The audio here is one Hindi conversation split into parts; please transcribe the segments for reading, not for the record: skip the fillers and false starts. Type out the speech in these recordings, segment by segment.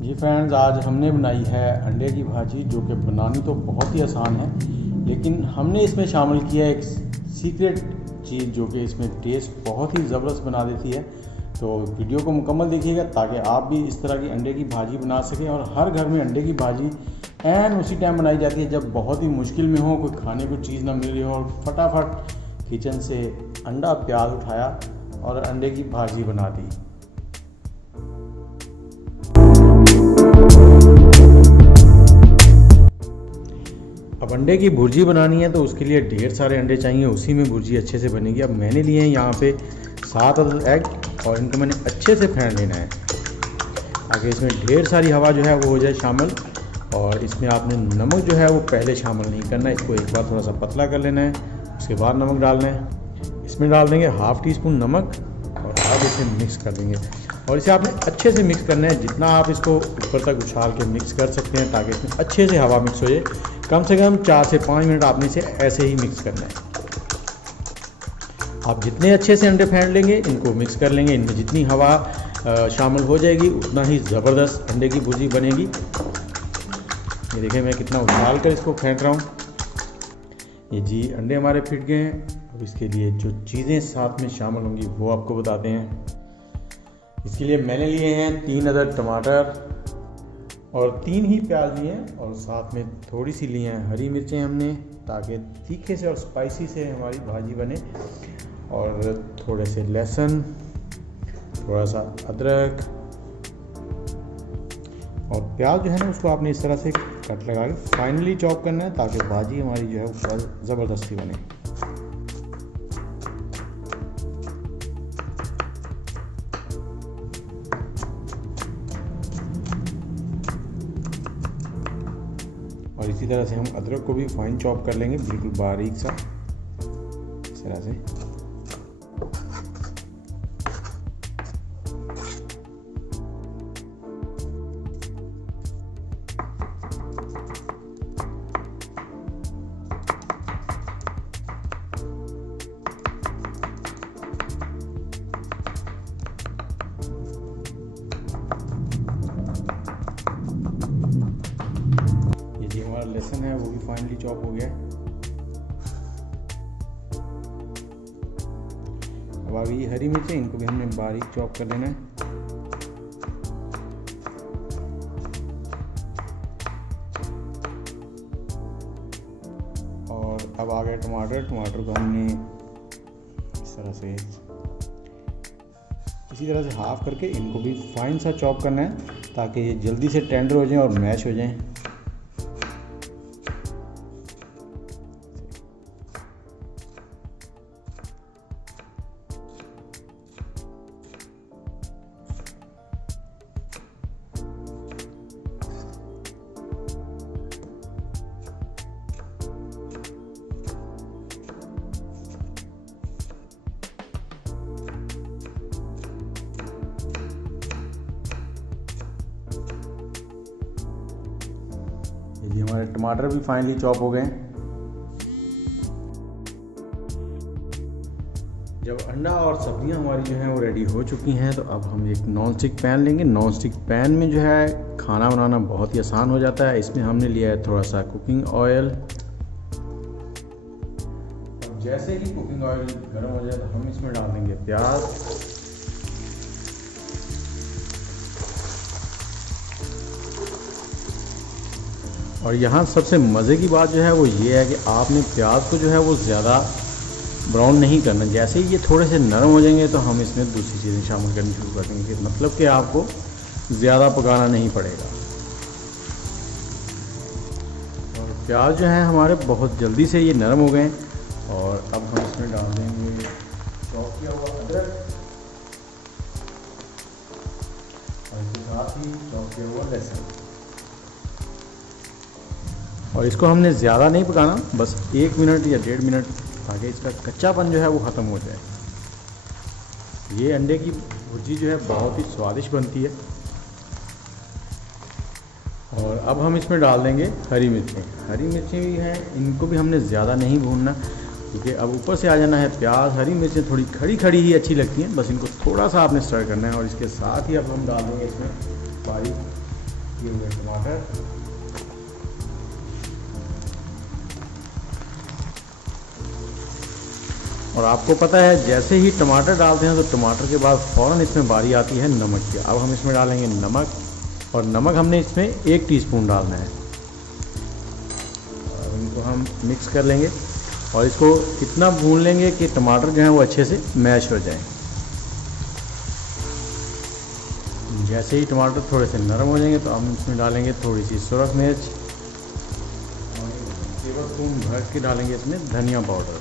जी फ्रेंड्स, आज हमने बनाई है अंडे की भाजी, जो कि बनानी तो बहुत ही आसान है, लेकिन हमने इसमें शामिल किया एक सीक्रेट चीज़ जो कि इसमें टेस्ट बहुत ही ज़बरदस्त बना देती है। तो वीडियो को मुकम्मल देखिएगा ताकि आप भी इस तरह की अंडे की भाजी बना सकें। और हर घर में अंडे की भाजी एन उसी टाइम बनाई जाती है जब बहुत ही मुश्किल में हो, कोई खाने को चीज़ ना मिल रही हो, और फटाफट किचन से अंडा प्याज उठाया और अंडे की भाजी बना दी। अब अंडे की भुर्जी बनानी है तो उसके लिए ढेर सारे अंडे चाहिए, उसी में भुर्जी अच्छे से बनेगी। अब मैंने लिए हैं यहाँ पे 7 अदद एग और इनको मैंने अच्छे से फेंट लेना है ताकि इसमें ढेर सारी हवा जो है वो हो जाए शामिल। और इसमें आपने नमक जो है वो पहले शामिल नहीं करना है, इसको एक बार थोड़ा सा पतला कर लेना है, उसके बाद नमक डालना है। इसमें डाल देंगे ½ टीस्पून नमक और अब इसे मिक्स कर देंगे। और इसे आपने अच्छे से मिक्स करना है, जितना आप इसको ऊपर तक उछाल के मिक्स कर सकते हैं ताकि इसमें अच्छे से हवा मिक्स हो जाए। कम से कम 4 से 5 मिनट आपने इसे ऐसे ही मिक्स करना है। आप जितने अच्छे से अंडे फेंट लेंगे, इनको मिक्स कर लेंगे, इनमें जितनी हवा शामिल हो जाएगी उतना ही ज़बरदस्त अंडे की भुर्जी बनेगी। ये देखें मैं कितना उछाल कर इसको फेंट रहा हूँ। ये जी अंडे हमारे फिट गए हैं। अब इसके लिए जो चीज़ें साथ में शामिल होंगी वो आपको बताते हैं। इसके लिए मैंने लिए हैं 3 अदद टमाटर और 3 ही प्याज लिए हैं, और साथ में थोड़ी सी लिए हैं हरी मिर्चें हमने, ताकि तीखे से और स्पाइसी से हमारी भाजी बने। और थोड़े से लहसुन, थोड़ा सा अदरक और प्याज जो है ना उसको आपने इस तरह से कट लगा के फाइनली चॉप करना है ताकि भाजी हमारी जो है वो ज़बरदस्ती बने। और इसी तरह से हम अदरक को भी फाइन चॉप कर लेंगे, बिल्कुल बारीक सा इस तरह से। लहसुन है वो भी फाइनली चॉप हो गया है। अब आ गई हरी मिर्चें, इनको भी हमने बारीक चॉप कर लेना है। और अब आ गए टमाटर को हमने इस तरह से इसी तरह से हाफ करके इनको भी फाइन सा चॉप करना है ताकि ये जल्दी से टेंडर हो जाएं और मैश हो जाएं। ये हमारे टमाटर भी फाइनली चॉप हो गए। जब अंडा और सब्जियां हमारी जो हैं वो रेडी हो चुकी हैं तो अब हम एक नॉन स्टिक पैन लेंगे। नॉन स्टिक पैन में जो है खाना बनाना बहुत ही आसान हो जाता है। इसमें हमने लिया है थोड़ा सा कुकिंग ऑयल। जैसे ही कुकिंग ऑयल गर्म हो जाए तो हम इसमें डाल देंगे प्याज, और यहाँ सबसे मज़े की बात जो है वो ये है कि आपने प्याज को जो है वो ज़्यादा ब्राउन नहीं करना। जैसे ही ये थोड़े से नरम हो जाएंगे तो हम इसमें दूसरी चीज़ें शामिल करनी शुरू कर देंगे, मतलब कि आपको ज़्यादा पकाना नहीं पड़ेगा। और प्याज जो है हमारे बहुत जल्दी से ये नरम हो गए। और अब हम इसमें डाल देंगे चॉप किया हुआ अदरक और इसके साथ ही चॉप किया हुआ लहसुन। और इसको हमने ज़्यादा नहीं पकाना, बस 1 मिनट या 1.5 मिनट, ताकि इसका कच्चापन जो है वो ख़त्म हो जाए। ये अंडे की भुर्जी जो है बहुत ही स्वादिष्ट बनती है। और अब हम इसमें डाल देंगे हरी मिर्चें। हरी मिर्चें भी हैं, इनको भी हमने ज़्यादा नहीं भूनना, क्योंकि अब ऊपर से आ जाना है प्याज। हरी मिर्चें थोड़ी खड़ी खड़ी ही अच्छी लगती हैं, बस इनको थोड़ा सा आपने स्टर करना है। और इसके साथ ही अब हम डाल देंगे इसमें बारीक ये हुए टमाटर, और आपको पता है जैसे ही टमाटर डालते हैं तो टमाटर के बाद फ़ौरन इसमें बारी आती है नमक की। अब हम इसमें डालेंगे नमक, और नमक हमने इसमें 1 टीस्पून डालना है। और इनको हम मिक्स कर लेंगे और इसको इतना भून लेंगे कि टमाटर जो है वो अच्छे से मैश हो जाए। जैसे ही टमाटर थोड़े से नरम हो जाएंगे तो हम इसमें डालेंगे थोड़ी सी सुरख मिर्च, और 1 टेबलस्पून भर के डालेंगे इसमें धनिया पाउडर।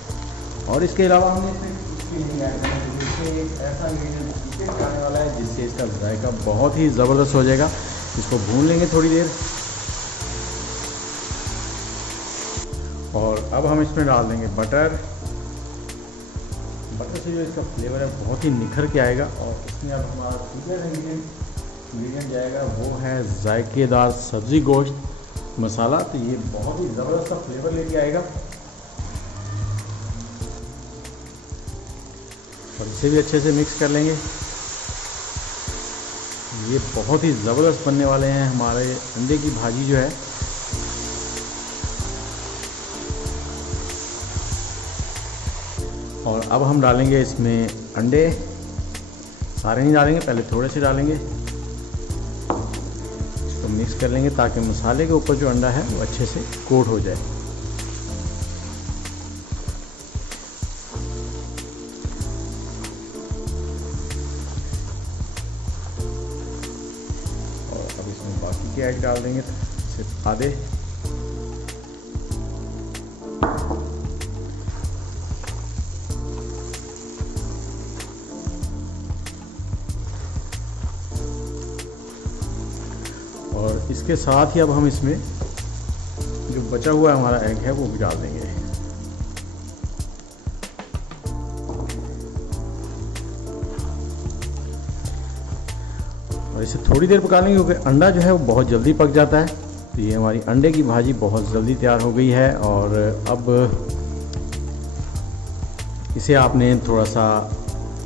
और इसके अलावा हमने इसमें कुछ भी नहीं ऐड करना है, इसमें एक ऐसा इंग्रेडिएंट आने वाला है जिससे इसका जायका बहुत ही ज़बरदस्त हो जाएगा। इसको भून लेंगे थोड़ी देर, और अब हम इसमें डाल देंगे बटर। बटर से जो इसका फ्लेवर है बहुत ही निखर के आएगा। और इसमें अब हमारा दूसरा इंग्रेडिएंट जाएगा, वो है जायकेदार सब्ज़ी गोश्त मसाला। तो ये बहुत ही ज़बरदस्त फ्लेवर लेके आएगा, और इसे भी अच्छे से मिक्स कर लेंगे। ये बहुत ही ज़बरदस्त बनने वाले हैं हमारे अंडे की भाजी जो है। और अब हम डालेंगे इसमें अंडे, सारे नहीं डालेंगे, पहले थोड़े से डालेंगे। इसको मिक्स कर लेंगे ताकि मसाले के ऊपर जो अंडा है वो अच्छे से कोट हो जाए। और अब इसमें बाकी के एग डाल देंगे, सिर्फ आधे। और इसके साथ ही अब हम इसमें जो बचा हुआ हमारा एग है वो भी डाल देंगे। और इसे थोड़ी देर पका लेंगे क्योंकि अंडा जो है वो बहुत जल्दी पक जाता है। तो ये हमारी अंडे की भाजी बहुत जल्दी तैयार हो गई है। और अब इसे आपने थोड़ा सा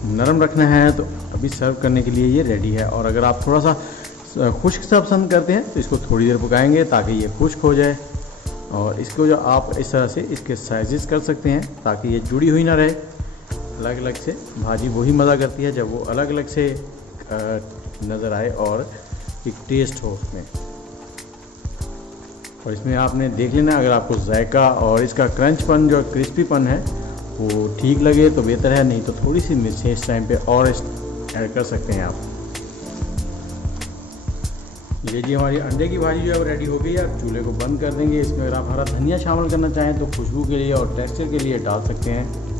नरम रखना है, तो अभी सर्व करने के लिए ये रेडी है। और अगर आप थोड़ा सा खुश्क सा पसंद करते हैं तो इसको थोड़ी देर पकाएंगे ताकि ये खुश्क हो जाए। और इसको जो आप इस तरह से इसके साइजेस कर सकते हैं ताकि ये जुड़ी हुई ना रहे। अलग अलग से भाजी वही मज़ा करती है जब वो अलग अलग से नज़र आए और एक टेस्ट हो उसमें। और इसमें आपने देख लेना, अगर आपको जायका और इसका क्रंचपन जो क्रिस्पीपन है वो ठीक लगे तो बेहतर है, नहीं तो थोड़ी सी मिर्च इस टाइम पे और ऐड कर सकते हैं आप। ये जी हमारी अंडे की भाजी जो है वो रेडी हो गई है। आप चूल्हे को बंद कर देंगे। इसमें अगर आप हरा धनिया शामिल करना चाहें तो खुशबू के लिए और टेक्सचर के लिए डाल सकते हैं।